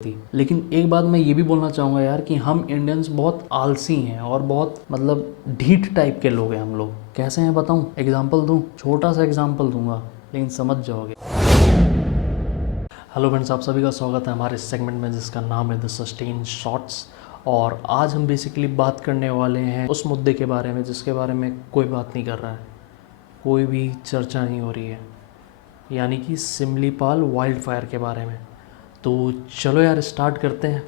थी। लेकिन एक बात मैं ये भी बोलना चाहूँगा यार कि हम इंडियंस बहुत आलसी हैं और बहुत ढीठ टाइप के लोग हैं हम लोग। कैसे हैं बताऊँ? एग्जाम्पल दूँ? छोटा सा एग्जाम्पल दूंगा लेकिन समझ जाओगे। हेलो फ्रेंड्स, आप सभी का स्वागत है हमारे इस सेगमेंट में जिसका नाम है द सस्टेन शॉर्ट्स। और आज हम बेसिकली बात करने वाले हैं उस मुद्दे के बारे में जिसके बारे में कोई बात नहीं कर रहा है, कोई भी चर्चा नहीं हो रही है, यानी कि सिमलीपाल वाइल्ड फायर के बारे में। तो चलो यार स्टार्ट करते हैं।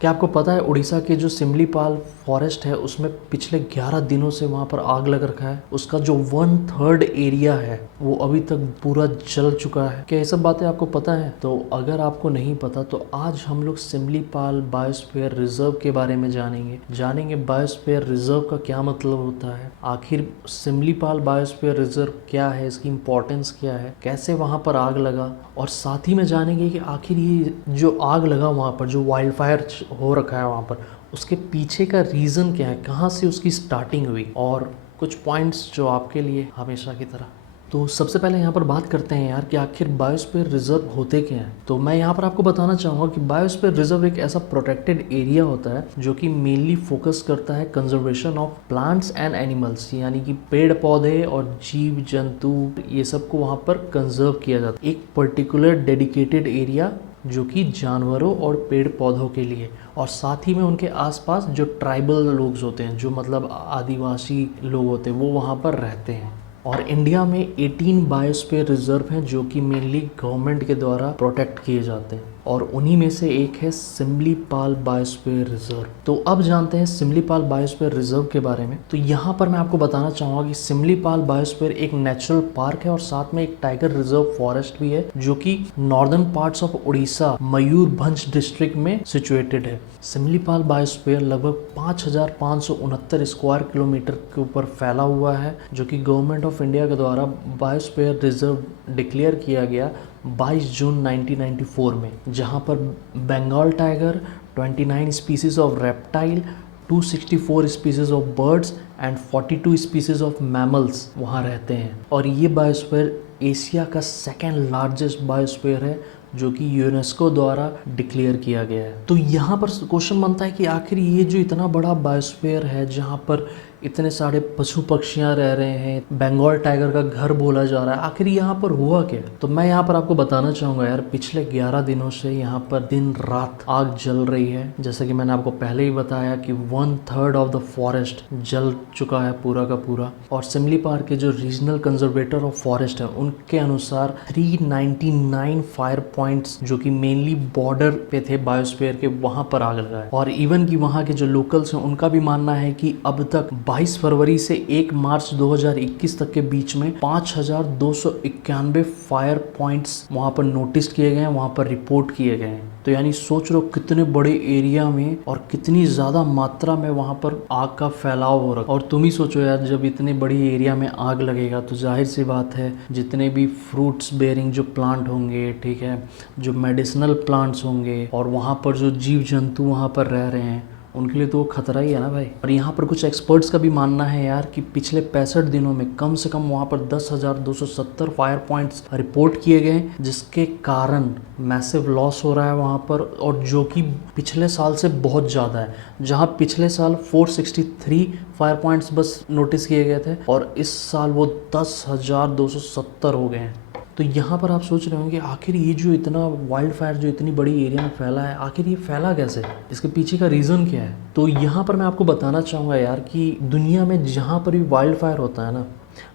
क्या आपको पता है उड़ीसा के जो सिमलीपाल फॉरेस्ट है उसमें पिछले 11 दिनों से वहाँ पर आग लग रखा है। उसका जो 1/3 एरिया है वो अभी तक पूरा जल चुका है। क्या ये सब बातें आपको पता है? तो अगर आपको नहीं पता तो आज हम लोग सिमलीपाल बायोस्फीयर रिजर्व के बारे में जानेंगे बायोस्फीयर रिजर्व का क्या मतलब होता है, आखिर सिमलीपाल बायोस्फीयर रिजर्व क्या है, इसकी इम्पोर्टेंस क्या है, कैसे वहाँ पर आग लगा, और साथ ही में जानेंगे कि आखिर ये जो आग लगा वहाँ पर, जो वाइल्ड फायर हो रखा है वहाँ पर, उसके पीछे का रीज़न क्या है, कहाँ से उसकी स्टार्टिंग हुई, और कुछ पॉइंट्स जो आपके लिए हमेशा की तरह। तो सबसे पहले यहाँ पर बात करते हैं यार कि आखिर बायोस्फीयर रिजर्व होते क्या हैं। तो मैं यहाँ पर आपको बताना चाहूँगा कि बायोस्फीयर रिजर्व एक ऐसा प्रोटेक्टेड एरिया होता है जो कि मेनली फोकस करता है conservation of plants and animals, यानी कि पेड़ पौधे और जीव जंतु, ये सब को वहाँ पर कंजर्व किया जाता है। एक पर्टिकुलर डेडिकेटेड एरिया जो कि जानवरों और पेड़ पौधों के लिए, और साथ ही में उनके आसपास जो ट्राइबल लोग होते हैं, जो आदिवासी लोग होते हैं, वो वहाँ पर रहते हैं। और इंडिया में 18 बायोस्फीयर रिजर्व हैं जो कि मेनली गवर्नमेंट के द्वारा प्रोटेक्ट किए जाते हैं, और उन्हीं में से एक है सिमलीपाल बायोस्फीयर रिजर्व। तो अब जानते हैं सिमलीपाल बायोस्फीयर रिजर्व के बारे में। तो यहाँ पर मैं आपको बताना चाहूँगा कि सिमलीपाल बायोस्फीयर एक नेचुरल पार्क है और साथ में एक टाइगर रिजर्व फॉरेस्ट भी है जो कि northern parts of Orissa Mayurbhanj district में सिचुएटेड है। सिमलीपाल बायोस्फीयर लगभग 5,569 स्क्वायर किलोमीटर के ऊपर फैला हुआ है, जो कि गवर्नमेंट ऑफ इंडिया के द्वारा बायोस्फीयर रिजर्व डिक्लेयर किया गया 22 जून 1994 में, जहां पर Bengal tiger, 29 species of reptile, 264 species of birds and 42 species of mammals वहाँ रहते हैं। और ये बायोस्फीयर एशिया का सेकेंड लार्जेस्ट बायोस्फीयर है जो कि यूनेस्को द्वारा डिक्लेयर किया गया है। तो यहाँ पर क्वेश्चन बनता है कि आखिर ये जो इतना बड़ा बायोस्फीयर है जहाँ पर इतने सारे पशु पक्षियाँ रह रहे हैं, बंगाल टाइगर का घर बोला जा रहा है, आखिर यहाँ पर हुआ क्या? तो मैं यहाँ पर आपको बताना चाहूँगा यार, पिछले 11 दिनों से यहाँ पर दिन रात आग जल रही है। जैसे कि मैंने आपको पहले ही बताया कि 1/3 ऑफ द फॉरेस्ट जल चुका है पूरा का पूरा। और सिमलीपाल के जो रीजनल कंजर्वेटर ऑफ फॉरेस्ट है उनके अनुसार 399 फायर पॉइंट्स जो कि मेनली बॉर्डर पे थे बायोस्फीयर के, वहाँ पर आग लगा है। और इवन कि वहाँ के जो लोकल्स हैं उनका भी मानना है कि अब तक 22 फरवरी से 1 मार्च 2021 तक के बीच में 5,291 फायर पॉइंट्स वहाँ पर नोटिस किए गए हैं, वहाँ पर रिपोर्ट किए गए हैं। तो यानी सोच लो कितने बड़े एरिया में और कितनी ज़्यादा मात्रा में वहाँ पर आग का फैलाव हो रहा है। और तुम ही सोचो यार, जब इतने बड़ी एरिया में आग लगेगा तो जाहिर सी बात है जितने भी फ्रूट्स बेयरिंग जो प्लांट होंगे, ठीक है, जो मेडिसिनल प्लांट्स होंगे, और वहाँ पर जो जीव जंतु वहाँ पर रह रहे हैं, उनके लिए तो वो खतरा ही है ना भाई। और यहाँ पर कुछ एक्सपर्ट्स का भी मानना है यार कि पिछले 65 दिनों में कम से कम वहाँ पर 10,270 फायर पॉइंट्स रिपोर्ट किए गए, जिसके कारण मैसिव लॉस हो रहा है वहाँ पर, और जो कि पिछले साल से बहुत ज़्यादा है। जहाँ पिछले साल 463 फायर पॉइंट्स बस नोटिस किए गए थे और इस साल वो 10,270 हो गए हैं। तो यहाँ पर आप सोच रहे होंगे आखिर ये जो इतना वाइल्ड फायर जो इतनी बड़ी एरिया में फैला है, आखिर ये फैला कैसे, इसके पीछे का रीज़न क्या है? तो यहाँ पर मैं आपको बताना चाहूँगा यार कि दुनिया में जहाँ पर भी वाइल्ड फायर होता है ना,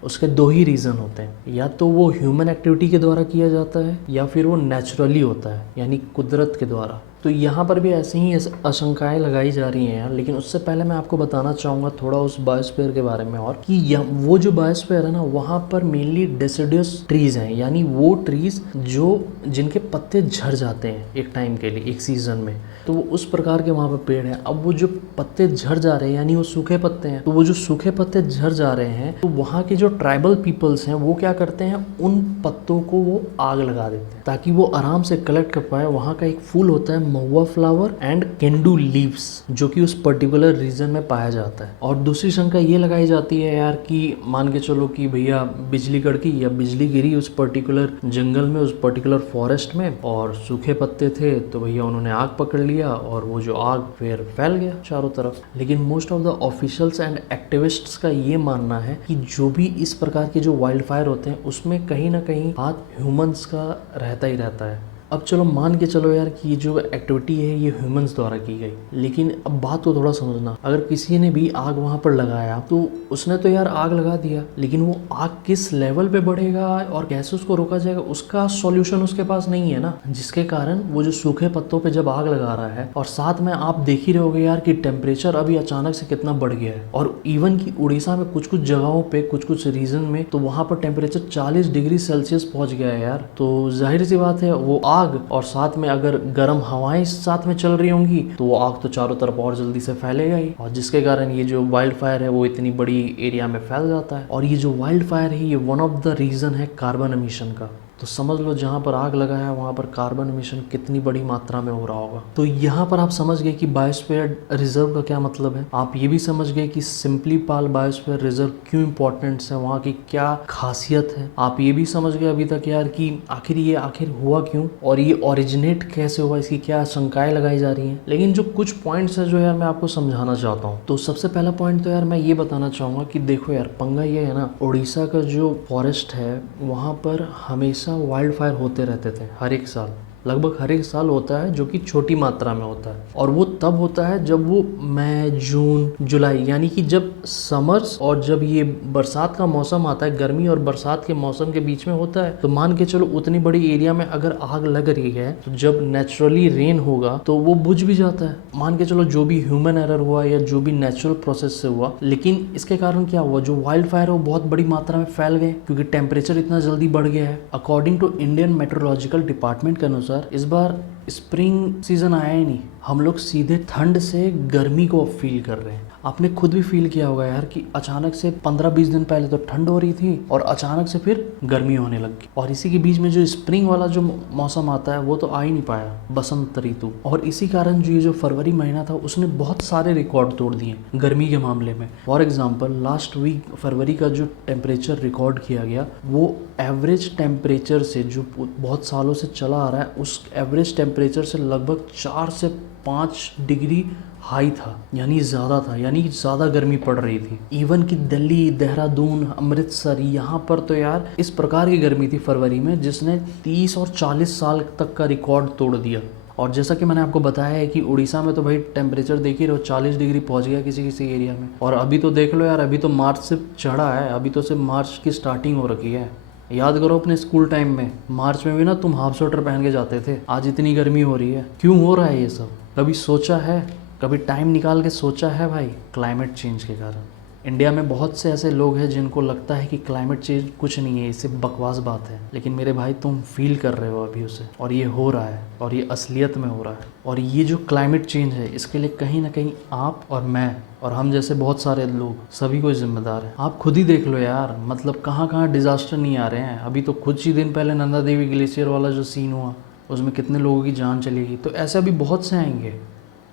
उसके 2 ही रीज़न होते हैं। या तो वो ह्यूमन एक्टिविटी के द्वारा किया जाता है या फिर वो नेचुरली होता है, यानी कुदरत के द्वारा। तो यहाँ पर भी ऐसे ही आशंकाएं लगाई जा रही हैं यार। लेकिन उससे पहले मैं आपको बताना चाहूँगा थोड़ा उस बायोस्फीयर के बारे में, और कि वो जो बायोस्फीयर है ना, वहाँ पर मेनली डेसिडुअस ट्रीज़ हैं, यानी वो ट्रीज़ जिनके पत्ते झड़ जाते हैं एक टाइम के लिए, एक सीज़न में। तो वो उस प्रकार के वहाँ पर पेड़ हैं। अब वो जो पत्ते झड़ जा रहे हैं, यानी वो सूखे पत्ते हैं, तो वो जो सूखे पत्ते झड़ जा रहे हैं, तो वहाँ के जो ट्राइबल पीपल्स हैं वो क्या करते हैं, उन पत्तों को वो आग लगा देते हैं ताकि वो आराम से कलेक्ट कर पाए। वहाँ का एक फूल होता है महुआ फ्लावर एंड केंडू लीव्स, जो कि उस पर्टिकुलर रीजन में पाया जाता है। और दूसरी शंका ये लगाई जाती है यार कि मान के चलो कि भैया बिजली कड़की या बिजली गिरी उस पर्टिकुलर जंगल में, उस पर्टिकुलर फॉरेस्ट में, और सूखे पत्ते थे तो भैया उन्होंने आग पकड़ लिया और वो जो आग फिर फैल गया चारों तरफ। लेकिन most of the officials and activists का ये मानना है कि जो भी इस प्रकार के जो वाइल्ड फायर होते हैं उसमें कहीं ना कहीं हाथ ह्यूमंस का रहता ही रहता है। अब चलो मान के चलो यार कि ये जो एक्टिविटी है ये ह्यूमंस द्वारा की गई, लेकिन अब बात को थोड़ा समझना, अगर किसी ने भी आग वहाँ पर लगाया तो उसने तो यार आग लगा दिया, लेकिन वो आग किस लेवल पे बढ़ेगा और कैसे उसको रोका जाएगा उसका सॉल्यूशन उसके पास नहीं है ना, जिसके कारण वो जो सूखे पत्तों पे जब आग लगा रहा है, और साथ में आप देख ही रहोगे यार कि टेम्परेचर अभी अचानक से कितना बढ़ गया है। और इवन की उड़ीसा में कुछ कुछ जगहों पे कुछ रीजन में तो वहाँ पर टेम्परेचर 40 डिग्री सेल्सियस पहुँच गया है यार। तो जाहिर सी बात है वो आग और साथ में अगर गर्म हवाएं साथ में चल रही होंगी तो वो आग तो चारों तरफ और जल्दी से फैलेगा ही, और जिसके कारण ये जो वाइल्ड फायर है वो इतनी बड़ी एरिया में फैल जाता है। और ये जो वाइल्ड फायर है ये वन ऑफ द रीजन है कार्बन एमिशन का। तो समझ लो जहाँ पर आग लगा है वहाँ पर कार्बन एमिशन कितनी बड़ी मात्रा में हो रहा होगा। तो यहाँ पर आप समझ गए कि बायोस्फीयर रिजर्व का क्या मतलब है। आप ये भी समझ गए कि सिंपली पाल बायोस्फीयर रिजर्व क्यों इंपॉर्टेंट है, वहाँ की क्या खासियत है। आप ये भी समझ गए अभी तक यार कि आखिर हुआ क्यों और ये ओरिजिनेट कैसे हुआ, इसकी क्या शंकाएं लगाई जा रही हैं। लेकिन जो कुछ पॉइंट्स है जो यार मैं आपको समझाना चाहता हूँ। तो सबसे पहला पॉइंट तो यार मैं ये बताना चाहूँगा कि देखो यार पंगा ये है ना, उड़ीसा का जो फॉरेस्ट है वहाँ पर हमेशा वाइल्ड फायर होते रहते थे, हर एक साल, लगभग हर एक साल होता है, जो कि छोटी मात्रा में होता है। और वो तब होता है जब वो मई, जून, जुलाई, यानी कि जब समर्स और जब ये बरसात का मौसम आता है, गर्मी और बरसात के मौसम के बीच में होता है। तो मान के चलो उतनी बड़ी एरिया में अगर आग लग रही है तो जब नेचुरली रेन होगा तो वो बुझ भी जाता है। मान के चलो जो भी ह्यूमन एरर हुआ या जो भी नेचुरल प्रोसेस से हुआ, लेकिन इसके कारण क्या हुआ, जो वाइल्ड फायर है वो बहुत बड़ी मात्रा में फैल गए क्योंकि टेम्परेचर इतना जल्दी बढ़ गया है। According to Indian meteorological department के अनुसार इस बार स्प्रिंग सीजन आया ही नहीं, हम लोग सीधे ठंड से गर्मी को फील कर रहे हैं। आपने खुद भी फील किया होगा यार कि अचानक से 15-20 दिन पहले तो ठंड हो रही थी और अचानक से फिर गर्मी होने लग गई। और इसी के बीच में जो स्प्रिंग वाला जो मौसम आता है वो तो आ ही नहीं पाया, बसंत ऋतु। और इसी कारण जो ये जो फरवरी महीना था उसने बहुत सारे रिकॉर्ड तोड़ दिए गर्मी के मामले में। फॉर एग्जाम्पल लास्ट वीक फरवरी का जो टेम्परेचर रिकॉर्ड किया गया वो एवरेज टेम्परेचर से, जो बहुत सालों से चला आ रहा है, उस एवरेज टेम्परेचर से लगभग 4 से 5 डिग्री हाई था, यानी ज़्यादा था, यानी ज़्यादा गर्मी पड़ रही थी। इवन कि दिल्ली, देहरादून, अमृतसर, यहाँ पर तो यार इस प्रकार की गर्मी थी फरवरी में जिसने 30 और 40 साल तक का रिकॉर्ड तोड़ दिया। और जैसा कि मैंने आपको बताया है कि उड़ीसा में तो भाई टेम्परेचर देख ही रहो 40 डिग्री पहुँच गया किसी किसी एरिया में। और अभी तो देख लो यार, अभी तो मार्च से चढ़ा है, अभी तो सिर्फ मार्च की स्टार्टिंग हो रखी है। याद करो अपने स्कूल टाइम में मार्च में भी ना तुम हाफ स्वेटर पहन के जाते थे। आज इतनी गर्मी हो रही है, क्यों हो रहा है ये सब? कभी सोचा है, कभी टाइम निकाल के सोचा है भाई? क्लाइमेट चेंज के कारण। इंडिया में बहुत से ऐसे लोग हैं जिनको लगता है कि क्लाइमेट चेंज कुछ नहीं है, इससे बकवास बात है, लेकिन मेरे भाई तुम फील कर रहे हो अभी उसे, और ये हो रहा है और ये असलियत में हो रहा है। और ये जो क्लाइमेट चेंज है इसके लिए कहीं ना कहीं आप और मैं और हम जैसे बहुत सारे लोग सभी को जिम्मेदार है। आप खुद ही देख लो यार, मतलब कहाँ कहाँ डिजास्टर नहीं आ रहे हैं। अभी तो कुछ ही दिन पहले नंदा देवी ग्लेशियर वाला जो सीन हुआ उसमें कितने लोगों की जान चली गई। तो ऐसे अभी बहुत से आएंगे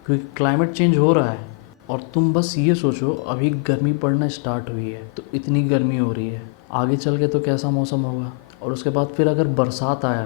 क्योंकि क्लाइमेट चेंज हो रहा है। और तुम बस ये सोचो, अभी गर्मी पड़ना स्टार्ट हुई है तो इतनी गर्मी हो रही है, आगे चल के तो कैसा मौसम होगा। और उसके बाद फिर अगर बरसात आया,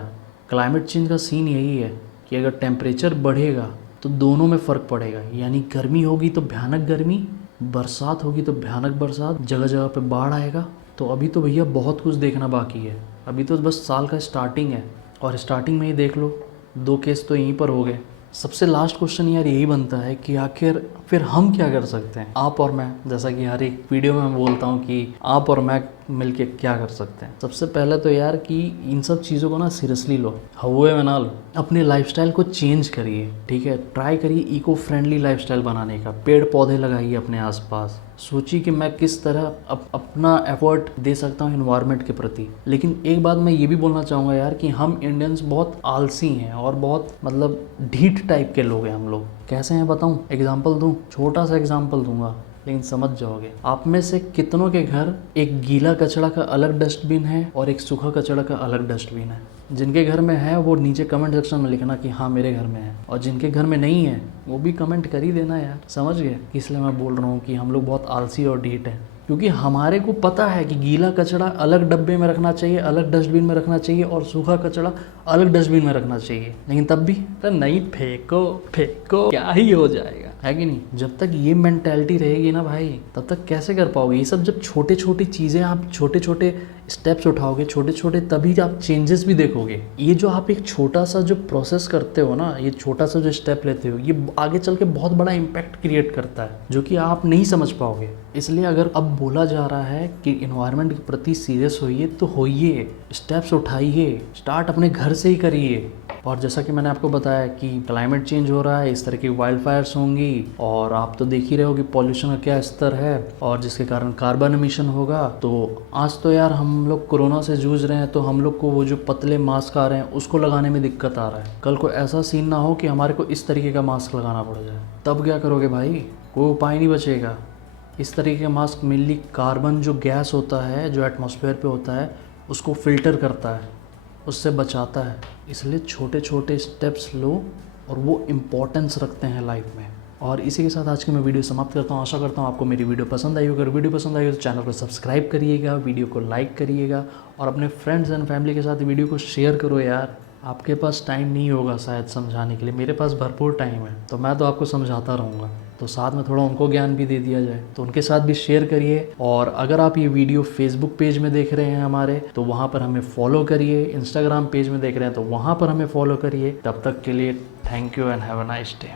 क्लाइमेट चेंज का सीन यही है कि अगर टेम्परेचर बढ़ेगा तो दोनों में फ़र्क पड़ेगा, यानी गर्मी होगी तो भयानक गर्मी, बरसात होगी तो भयानक बरसात, जगह जगह पे बाढ़ आएगा। तो अभी तो भैया बहुत कुछ देखना बाकी है, अभी तो बस साल का स्टार्टिंग है। और स्टार्टिंग में ही देख लो 2 केस तो यहीं पर हो गए। सबसे लास्ट क्वेश्चन यार यही बनता है कि आखिर फिर हम क्या कर सकते हैं, आप और मैं। जैसा कि हर एक वीडियो में मैं बोलता हूँ कि आप और मैं मिलके क्या कर सकते हैं। सबसे पहले तो यार कि इन सब चीज़ों को ना सीरियसली लो, हवा में ना लो, अपने लाइफस्टाइल को चेंज करिए, ठीक है। ट्राई करिए इको फ्रेंडली लाइफस्टाइल बनाने का, पेड़ पौधे लगाइए अपने आसपास, सोचिए कि मैं किस तरह अपना एफर्ट दे सकता हूँ इन्वायरमेंट के प्रति। लेकिन एक बात मैं ये भी बोलना चाहूँगा यार कि हम इंडियंस बहुत आलसी हैं और बहुत मतलब ढीठ टाइप के लोग हैं हम लोग। कैसे हैं बताऊँ, एग्जाम्पल दूँ, छोटा सा एग्जाम्पल दूंगा। लेकिन समझ जाओगे। आप में से कितनों के घर एक गीला कचरा का अलग डस्टबिन है और एक सूखा कचरा का अलग डस्टबिन है? जिनके घर में है वो नीचे कमेंट सेक्शन में लिखना कि हाँ मेरे घर में है, और जिनके घर में नहीं है वो भी कमेंट कर ही देना यार। समझ गए? इसलिए मैं बोल रहा हूँ कि हम लोग बहुत आलसी और ढीठ हैं, क्योंकि हमारे को पता है कि गीला कचरा अलग डब्बे में रखना चाहिए, अलग डस्टबिन में रखना चाहिए, और सूखा कचरा अलग डस्टबिन में रखना चाहिए, लेकिन तब भी तो नहीं, फेंको फेंको, क्या ही हो जाएगा, है कि नहीं? जब तक ये मेंटेलिटी रहेगी ना भाई, तब तक कैसे कर पाओगे ये सब? जब छोटे छोटी चीज़ें आप छोटे छोटे स्टेप्स उठाओगे, छोटे छोटे, तभी आप चेंजेस भी देखोगे। ये जो आप एक छोटा सा जो प्रोसेस करते हो ना, ये छोटा सा जो स्टेप लेते हो, ये आगे चल के बहुत बड़ा इम्पैक्ट क्रिएट करता है, जो कि आप नहीं समझ पाओगे। इसलिए अगर अब बोला जा रहा है कि इन्वायरमेंट के प्रति सीरियस होइए, तो होइए, स्टेप्स उठाइए, स्टार्ट अपने घर से ही करिए। और जैसा कि मैंने आपको बताया कि क्लाइमेट चेंज हो रहा है, इस तरह की वाइल्ड फायर्स होंगी, और आप तो देख ही रहे हो कि पॉल्यूशन का क्या स्तर है, और जिसके कारण कार्बन एमिशन होगा। तो आज तो यार हम लोग कोरोना से जूझ रहे हैं, तो हम लोग को वो जो पतले मास्क आ रहे हैं उसको लगाने में दिक्कत आ रहा है। कल को ऐसा सीन ना हो कि हमारे को इस तरीके का मास्क लगाना पड़ जाए, तब क्या करोगे भाई? कोई उपाय नहीं बचेगा। इस तरीके के मास्क मेनली कार्बन जो गैस होता है, जो एटमॉस्फेयर पे होता है, उसको फिल्टर करता है, उससे बचाता है। इसलिए छोटे छोटे स्टेप्स लो, और वो इम्पोर्टेंस रखते हैं लाइफ में। और इसी के साथ आज की मैं वीडियो समाप्त करता हूँ। आशा करता हूँ आपको मेरी वीडियो पसंद आई होगी। अगर वीडियो पसंद आई हो तो चैनल को सब्सक्राइब करिएगा, वीडियो को लाइक करिएगा, और अपने फ्रेंड्स एंड फैमिली के साथ वीडियो को शेयर करो यार। आपके पास टाइम नहीं होगा शायद समझाने के लिए, मेरे पास भरपूर टाइम है, तो मैं तो आपको समझाता रहूँगा, तो साथ में थोड़ा उनको ज्ञान भी दे दिया जाए, तो उनके साथ भी शेयर करिए। और अगर आप ये वीडियो फेसबुक पेज में देख रहे हैं हमारे, तो वहाँ पर हमें फॉलो करिए। इंस्टाग्राम पेज में देख रहे हैं तो वहाँ पर हमें फॉलो करिए। तब तक के लिए thank you and have a nice day.